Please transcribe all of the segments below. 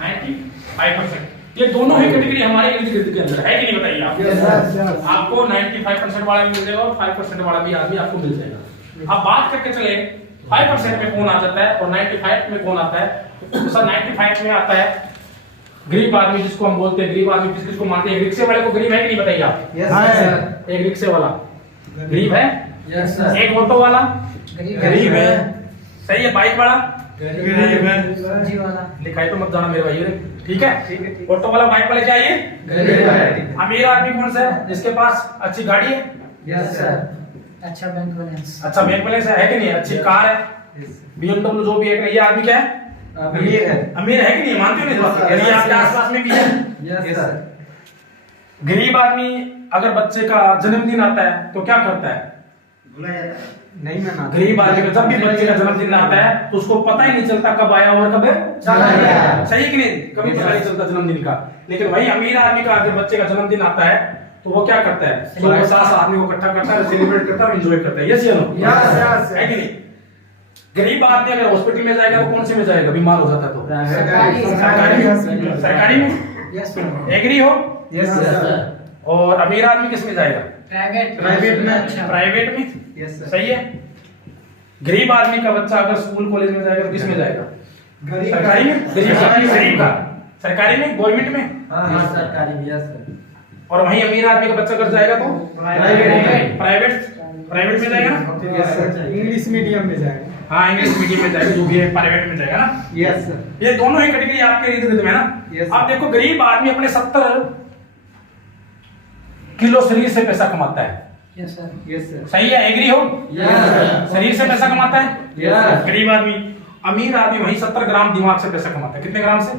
95%। ये दोनों ही कैटेगरी हमारे इर्द गिर्द के अंदर है कि नहीं, बताइए आप। आपको 95% वाला भी मिल जाएगा और 5% वाला भी आदमी आपको मिल जाएगा। अब बात करके चले 5% में कौन आ जाता है और 95 में कौन आता है। तो सर 95 में आता है गरीब आदमी, जिसको हम बोलते हैं गरीब आदमी। किसको मानते हैं? रिक्शे वाले को गरीब है कि नहीं, बताइए आप। एक रिक्शे वाला गरीब है, एक ऑटो वाला गरीब है, सही है। बाइक वाला गरीब है, लिखाई तो मत जाना मेरे भाई, ठीक है। ऑटो वाला बाइक वाले क्या ये गरीब है। अमीर आदमी कौन सा है? जिसके पास अच्छी गाड़ी है, अच्छा बैंक बैलेंस है कि नहीं, अच्छी कार है, BMW जो भी है, ये आदमी क्या है? अमीर है कि नहीं, मानते हो नहीं बात? यदि आपके आसपास में भी है। गरीब आदमी अगर बच्चे का जन्मदिन आता है तो क्या करता है? नहीं मनाता। गरीब आदमी का जब भी बच्चे का जन्मदिन आता है तो उसको पता ही नहीं चलता कब आया और कब चला गया, सही कि नहीं, कभी पता नहीं चलता जन्मदिन का। लेकिन वही अमीर आदमी का अगर बच्चे का जन्मदिन आता है तो वो क्या करता है? 150 आदमी को इकट्ठा करता है, सेलिब्रेट करता है, एंजॉय करता है। यस या नो? है कि नहीं? गरीब आदमी अगर हॉस्पिटल में जाएगा तो कौन से में जाएगा? बीमार हो जाता है तो सरकारी में। एग्री हो? और अमीर आदमी किस में जाएगा? प्राइवेट में। सही है। गरीब आदमी का बच्चा अगर स्कूल कॉलेज में जाएगा तो किस में जाएगा? सरकारी में। गरीब का सरकारी में, गवर्नमेंट में। और वहीं अमीर आदमी का बच्चा अगर जाएगा तो प्राइवेट में जाएगा ना, इंग्लिश मीडियम में जाएगा। हाँ, इंग्लिश मीडियम में जाएगा, जो भी है प्राइवेट में जाएगा ना। Yes sir. ये दोनों ही कैटेगरी आपके इर्द गिर्द में है ना। आप देखो गरीब आदमी अपने 70 किलो शरीर से पैसा कमाता है। Yes sir. सही है, एग्री हो? शरीर से पैसा कमाता है गरीब आदमी। अमीर आदमी वही 70 ग्राम दिमाग से पैसा कमाता है। कितने ग्राम से?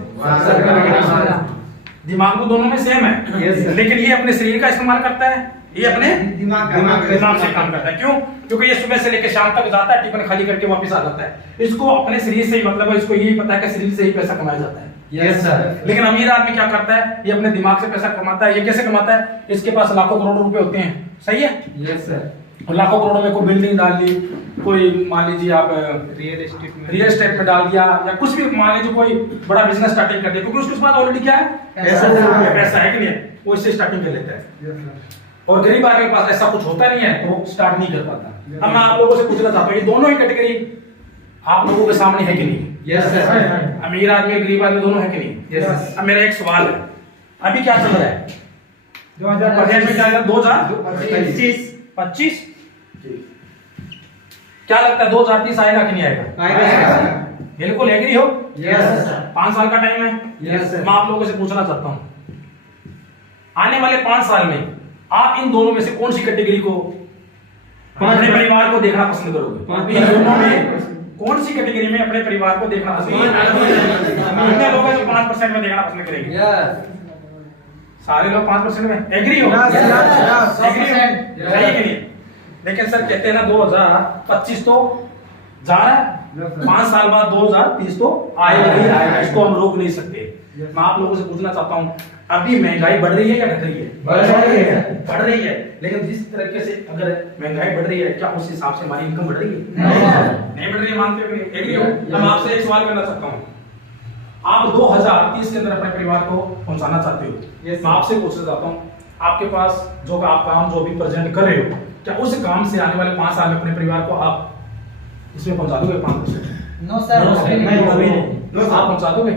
दिमाग तो दोनों में सेम है, लेकिन ये अपने शरीर का इस्तेमाल करता है, ये अपने दिमाग से काम करता है। क्यों? क्योंकि ये सुबह से लेकर शाम तक जाता है, टिफिन खाली करके वापस आ जाता है। इसको अपने शरीर से ही मतलब है, इसको यही पता है कि शरीर से ही पैसा कमाया जाता है। Yes sir. लेकिन अमीर आदमी क्या करता है? ये अपने दिमाग से पैसा कमाता है। ये कैसे कमाता है? इसके पास लाखों करोड़ों रुपए होते हैं, सही है। Yes sir. और लाखों करोड़ों में कोई बिल्डिंग डाल दी, कोई मान लीजिए आप रियल एस्टेट में डाल दिया, या कुछ भी मान लीजिए कोई बड़ा बिजनेस स्टार्टिंग कर दिया, क्योंकि उसके पास ऑलरेडी क्या है? पैसा है कि नहीं है, वो इससे स्टार्टिंग कर लेता है। और गरीब आदमी के पास ऐसा कुछ होता नहीं है तो वो स्टार्ट नहीं कर पाता। अब मैं आप लोगों से पूछना चाहता हूँ, ये दोनों ही कैटेगरी आप लोगों के सामने है कि नहीं? Yes sir. अमीर आदमी गरीब आदमी दोनों है कि नहीं? यस। अब मेरा एक सवाल है, अभी क्या चल रहा है? 2025 में क्या? 2025 क्या लगता है 2030 आएगा कि नहीं आएगा? बिल्कुल एग्री हो? यस। 5 साल का टाइम है। यस। मैं आप लोगों से पूछना चाहता हूँ, आने वाले 5 साल में आप इन दोनों में से कौन सी कैटेगरी को अपने परिवार को देखना पसंद करोगे? इन दोनों में कौन सी कैटेगरी में अपने परिवार को देखना पसंद करोगे? कितने लोग हैं जो 5% में देखना पसंद करेंगे? सारे लोग 5% में एग्री हो? सही है कि नहीं? लेकिन सर कहते हैं ना 2025 तो जा रहा है, 5 साल बाद 2030 तो आएगा ही आएगा, इसको हम रोक नहीं सकते। मैं आप लोगों से पूछना चाहता हूँ, अभी महंगाई बढ़ रही है या घट रही है? बढ़ रही है। लेकिन जिस तरीके से अगर महंगाई बढ़ रही है, क्या उस हिसाब से हमारी इनकम बढ़ रही है? नहीं बढ़ रही है, मानते हो कि नहीं? एग्री हो? मैं आपसे एक सवाल करना चाहता हूँ, आप 2030 के अंदर अपने परिवार को पहुंचाना चाहते हो। मैं आपसे पूछना चाहता हूँ, आपके पास जो आप काम जो भी प्रेजेंट कर रहे हो, क्या उस काम से आने वाले 5 साल में अपने परिवार को आप इसमें पहुंचा दोगे? 5%? नो सर, आप पहुंचा दोगे?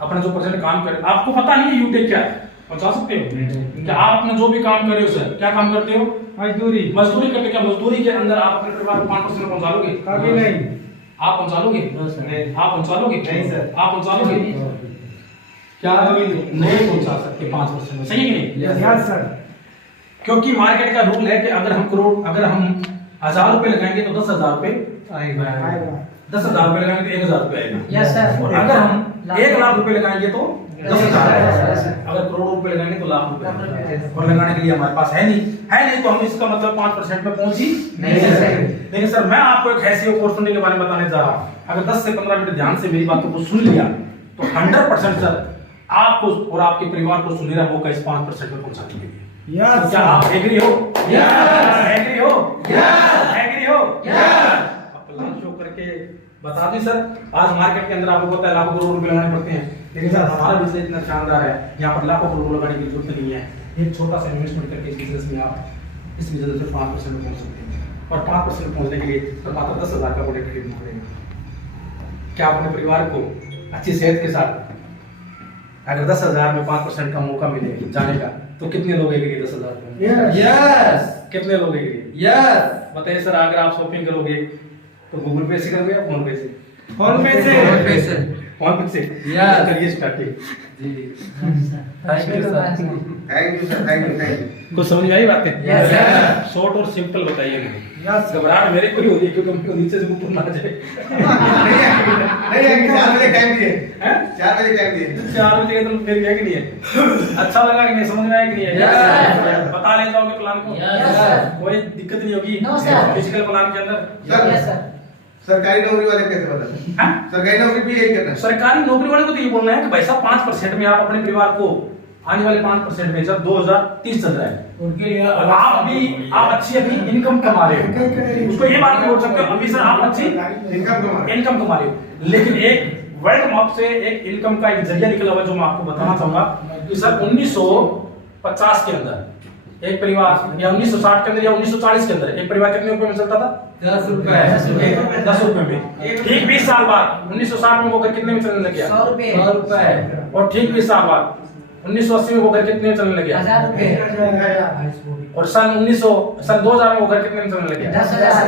अपना जो प्रेजेंट काम कर, आपको पता नहीं है यूटेक क्या है, पहुंचा सकते हो? क्या आप अपना जो भी काम कर रहे हो सर, क्या काम करते हो? मजदूरी करते। क्या मजदूरी के अंदर आप अपने परिवार को 5% में पहुंचा लोगे? कभी नहीं। आप पहुंचा लोगे? आप पहुंचा लोगे? नहीं सर। आप पहुंचा लोगे? क्या नहीं पहुंचा सकते 5% में, सही है कि नहीं? Yes sir. क्योंकि मार्केट का रूल है कि अगर हम 1000 रुपए लगाएंगे तो 10,000 रुपए आएगा। 10,000 रुपए लगाएंगे तो 1,000 रुपए आएगा। Yes sir. और अगर हम 1 लाख रुपए लगाएंगे तो 10,000, अगर करोड़ रुपए लगाएंगे तो लाख रुपए, और लगाने के लिए हमारे पास है नहीं तो हम इसका मतलब 5% में पहुंच ही नहीं सकते। लेकिन सर मैं आपको एक ऐसी अपॉर्चुनिटी के बारे में बताने जा रहा हूं, अगर 10 से 15 मिनट ध्यान से मेरी बातों को सुन लिया तो 100% सर आपको और आपके परिवार को सुनहरा मौका इस 5% में पहुंचाने के लिए। क्या आप एग्री हो? एग्री हो? अब प्लान शो करके बता दी सर, आज मार्केट के अंदर आपको पता है लाखों करोड़ रुपए लगाने पड़ते हैं, लेकिन सर हमारा बिजनेस इतना शानदार है, यहाँ पर लाखों करोड़ लगाने की जरूरत नहीं है। एक छोटा सा इन्वेस्टमेंट करके इस बिजनेस में आप इस बिजनेस में 5% में पहुंच सकते हैं, और 5% पहुंचने के लिए तो मात्र 10,000 का प्रोडक्ट खरीदना पड़ेगा। क्या आप अपने परिवार को अच्छी सेहत के साथ अगर 10,000 में 5% का मौका मिले जाने का, तो कितने लोग एग्री 10,000 में? यस कितने लोग एग्री? यस बताइए सर, अगर आप शॉपिंग करोगे तो गूगल पे से करोगे या फोन पे से? फोन पे से फोन पे से Yes. करिए starting. Thank you sir thank you कुछ समझ आई बातें? Yes, sir. शॉर्ट और सिंपल बताइए मुझे। यस घबराहट मेरे को ही हो रही है क्योंकि हमको नीचे से ऊपर ना जाए। नहीं 4 बजे टाइम दिए हैं? 4 बजे टाइम दिए 4 बजे तो फिर है कि नहीं है? अच्छा लगा कि नहीं, समझ में आया कि नहीं है? Yes, sir. बता ले जाओगे प्लान को? Yes, sir. कोई दिक्कत नहीं होगी No, sir. फिजिकल प्लान के अंदर? Yes sir. सरकारी नौकरी वाले कैसे बता हाँ? सरकारी नौकरी भी यही करना है सरकारी नौकरी वाले को तो ये बोलना है कि भाई साहब 5% में आप अपने परिवार को आने वाले 5% में जब 2030 चल रहा है उनके लिए आप अच्छी अभी इनकम कमा रहे हो, उसको ये बात नहीं बोल सकते अभी सर आप अच्छी इनकम कमा रहे हो, लेकिन एक वर्ल्ड मैप से एक इनकम का एक जरिया निकला हुआ जो मैं आपको बताना चाहूंगा कि सर 1950 के अंदर एक परिवार, या 1960 के अंदर या 1940 के अंदर एक परिवार कितने रुपए में चलता था? 10 रुपए 10 रुपए में। ठीक 20 साल बाद 1960 में वो घर कितने में चलने लग गया? 100 रुपए 100 रुपए और ठीक 20 साल बाद 1980 में वो घर कितने में चलने लग गया? 1000 रुपए और सन 2000 में वो घर कितने में चलने लग गया? 10,000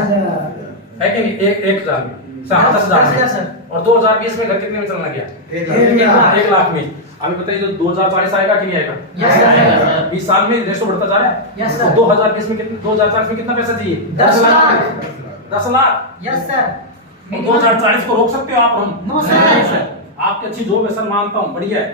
है कि नहीं? एक हजार में 10,000 में। और 2020 में घर कितने में चलने लग गया? 1 लाख में। अभी बताइए जो 2040 आएगा कि नहीं आएगा? Yes, sir. 20 साल में रेशो बढ़ता जा रहा है। Yes, तो sir. 2020 में कितना, 2040 में कितना पैसा चाहिए? 10 लाख 10 लाख। Yes sir. और 2040 को रोक सकते हो आप? हम No, sir. नहीं सर, आपकी अच्छी जॉब है सर, मानता हूँ, बढ़िया है,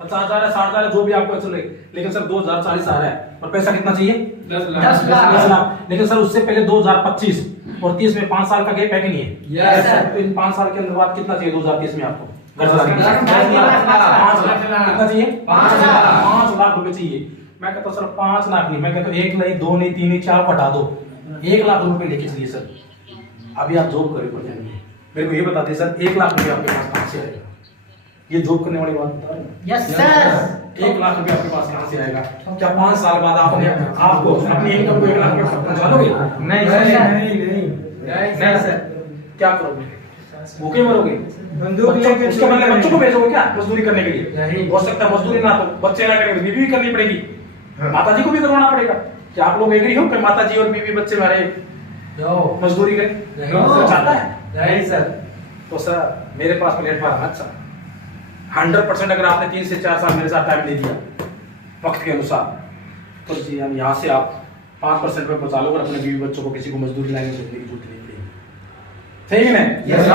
50,000 है, 60,000 है, जो भी आपको अच्छा लगे, लेकिन सर 2040 आ रहा है और पैसा कितना चाहिए? 10 10 लाख। 10 लाख। लेकिन सर उससे पहले 2025 और 30 में 5 साल का गैप है कि नहीं है? Yes, sir. तो इन 5 साल के अंदर बाद कितना चाहिए 2030 में आपको? घर दस चलाने के लिए? लाख। 5 लाख। कितना चाहिए? 5 लाख। 5 लाख रुपए चाहिए। मैं कहता हूँ सर 5 लाख नहीं, मैं कहता हूँ 1 नहीं, 2 नहीं, 3 नहीं, 4 घटा दो, 1 लाख रुपए लेके चलिए सर। अभी आप जॉब करे पर जाएंगे, मेरे को ये बता दीजिए सर 1 लाख रुपए आपके पास कहाँ से आएगा? ये जॉब करने वाली बात बता रहे हैं। Yes sir. 1 लाख रुपए आपके पास कहाँ से आएगा? क्या 5 साल बाद आपको अपनी इनकम को 1 लाख रुपए पहुंचा दोगे? नहीं सर क्या करोगे? भूखे मरोगे? बंदूक लेके उसके बदले बच्चों को भेजोगे क्या मजदूरी करने के लिए? नहीं। हो सकता है मजदूरी ना, तो बच्चे ना करेंगे, बीवी भी करनी पड़ेगी, माता जी को भी करवाना पड़ेगा। क्या आप लोग एग्री हो कि माता जी और बीवी बच्चे हमारे मजदूरी करें? नहीं। चाहता है? नहीं सर तो सर मेरे पास प्लेटफॉर्म अच्छा 100% अगर आपने 3 से 4 साल मेरे साथ टाइम दे दिया वक्त के अनुसार, तो जी हम यहाँ से आप 5% पे पहुंचा लो और अपने बीवी बच्चों को किसी को मजदूरी लाने की जरूरत नहीं पड़ेगी। ठीक है ना? Yes, sir.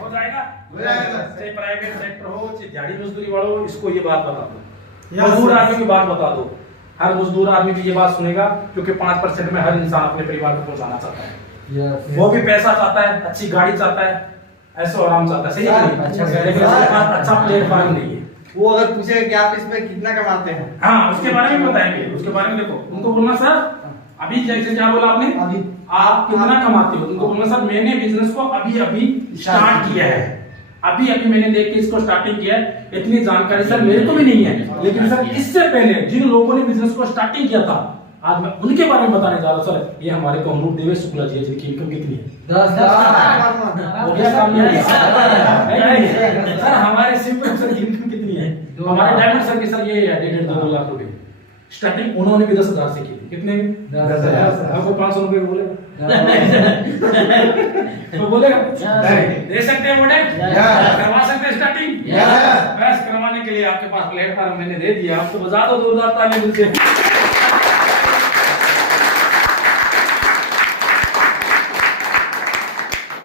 हो जाएगा? हो जाएगा सर। चाहे प्राइवेट सेक्टर हो, चाहे दिहाड़ी मजदूरी वाला हो, इसको ये बात बता दो, Yes, मजदूर sir. आदमी की बात बता दो। हर मजदूर आदमी भी ये बात सुनेगा क्योंकि 5% में हर इंसान अपने परिवार को पहुंचाना चाहता है। वो भी पैसा चाहता है, अच्छी गाड़ी चाहता है, ऐसा आराम चाहता है, सही है कि नहीं? अच्छा, लेकिन उसके पास अच्छा प्लेटफॉर्म नहीं है। वो अगर पूछे कि आप इसमें कितना कमाते हैं हाँ, उसके बारे में बताएंगे, उसके बारे में देखो, उनको बोलना सर अभी जैसे क्या बोला आपने, आप कितना कमाते हो, उनको बोलना सर मैंने बिजनेस को अभी अभी स्टार्ट किया है, अभी अभी मैंने देख के इसको स्टार्टिंग किया है, इतनी जानकारी सर मेरे को भी नहीं है, लेकिन सर इससे पहले जिन लोगों ने बिजनेस को स्टार्टिंग किया था आज मैं उनके बारे में बताने जा रहा हूँ। सर ये हमारे कमरूप देवेश शुक्ला जी है जिनकी इनकम कितनी है? 10 लाख हो गया काम नहीं? है कि नहीं? सर हमारे सिंपल सर की इनकम कितनी है? हमारे डायमंड सर की सर ये है 1.5-2 लाख रुपए। स्टार्टिंग उन्होंने भी 10,000 से की थी। कितने में? 10,000। आपको 500 रुपए बोलेगा? तो बोलेगा दे सकते हैं प्रोडक्ट, करवा सकते हैं स्टार्टिंग, बस करवाने के लिए आपके पास प्लेटफॉर्म मैंने दे दिया, आपको बजा दो जोरदार ताली मिलते